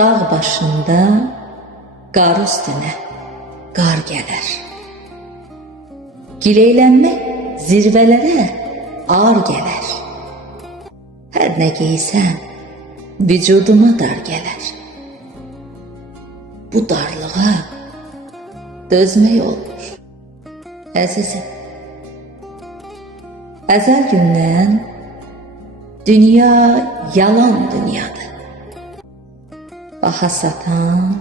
dağ başında qar üstünə qar gələr. Gileylənmək zirvələrə ar gələr. Hər nə geysən vücuduma dar gələr. Bu darlığa dözmək olur, əzizim. Əzəl gündən dünya yalan dünyadır. Baha satan,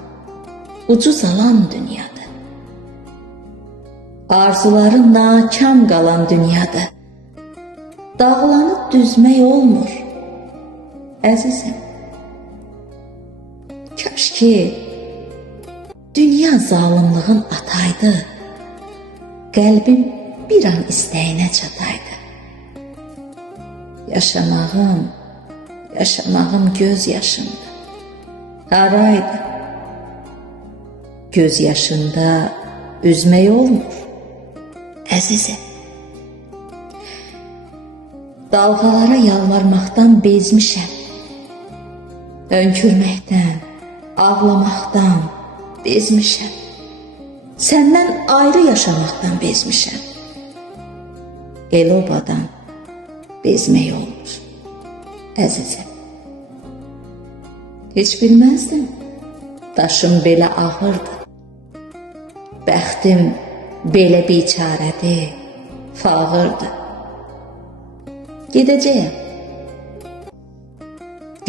ucuz alan dünyadır. Arzuları nakam qalan dünyadır. Dağlanıb düzmək olmur, əzizim. Kaş ki dünya zalimliğin ataydı, qəlbim bir an istəyinə çataydı. Yaşamağım göz yaşımdı. Haraydı? Göz yaşında üzmək olmur, əzizim. Dalğalara yalvarmaqdan bezmişəm. Önkürməkdən, ağlamaqdan bezmişəm. Səndən ayrı yaşamaqdan bezmişəm. El-obadan bezmək olmur, əzizim. Heç bilməzdim, daşım belə ağırdı. Bəxtim belə biçarədir, fağırdı. Gedəcəyəm.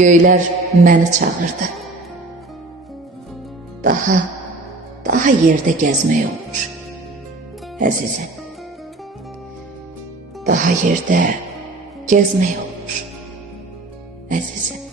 Göylər məni çağırdı. Daha yerdə gəzmək olur, əzizim. Daha yerdə gəzmək olur, əzizim.